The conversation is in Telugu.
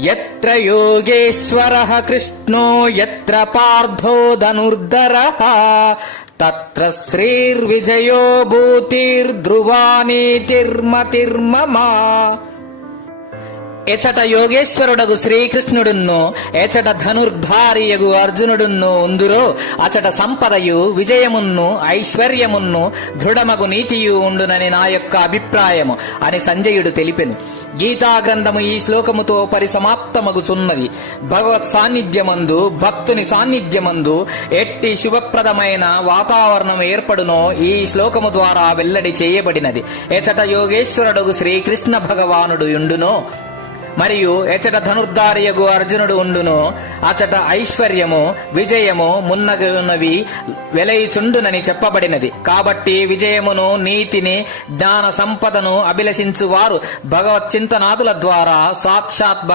యత్ర యోగేశ్వరః కృష్ణో యత్ర పార్థో ధనుర్ధరః తత్ర శ్రీర్విజయో భూతిర్ధ్రువా నీతిర్మతిర్మమ. ఎచట యోగేశ్వరుడగు శ్రీకృష్ణుడున్ను ఎచట ధనుర్ధారియగు అర్జునుడున్ను ఉందురో అచట సంపదయు విజయమున్ను ఐశ్వర్యమున్ను దృఢమగు నీతియు ఉండునని నా యొక్క అభిప్రాయము అని సంజయుడు తెలిపెను. గీతాగ్రంథము ఈ శ్లోకముతో పరిసమాప్తమగుచున్నది. భగవత్ సాన్నిధ్యమందు భక్తుని సాన్నిధ్యమందు ఎట్టి శుభప్రదమైన వాతావరణం ఏర్పడునో ఈ శ్లోకము ద్వారా వెల్లడి చేయబడినది. ఎచట యోగేశ్వరుడగు శ్రీకృష్ణ భగవానుడు యుండునో మరియు ఎచట ధనుర్ధారియగు అర్జునుడు ఉండునో అచట ఐశ్వర్యము విజయము మున్నగునవి వెలయిచుండునని చెప్పబడినది. కాబట్టి విజయమును నీతిని జ్ఞాన సంపదను అభిలషించువారు భగవత్ చింతనాదుల ద్వారా సాక్షాత్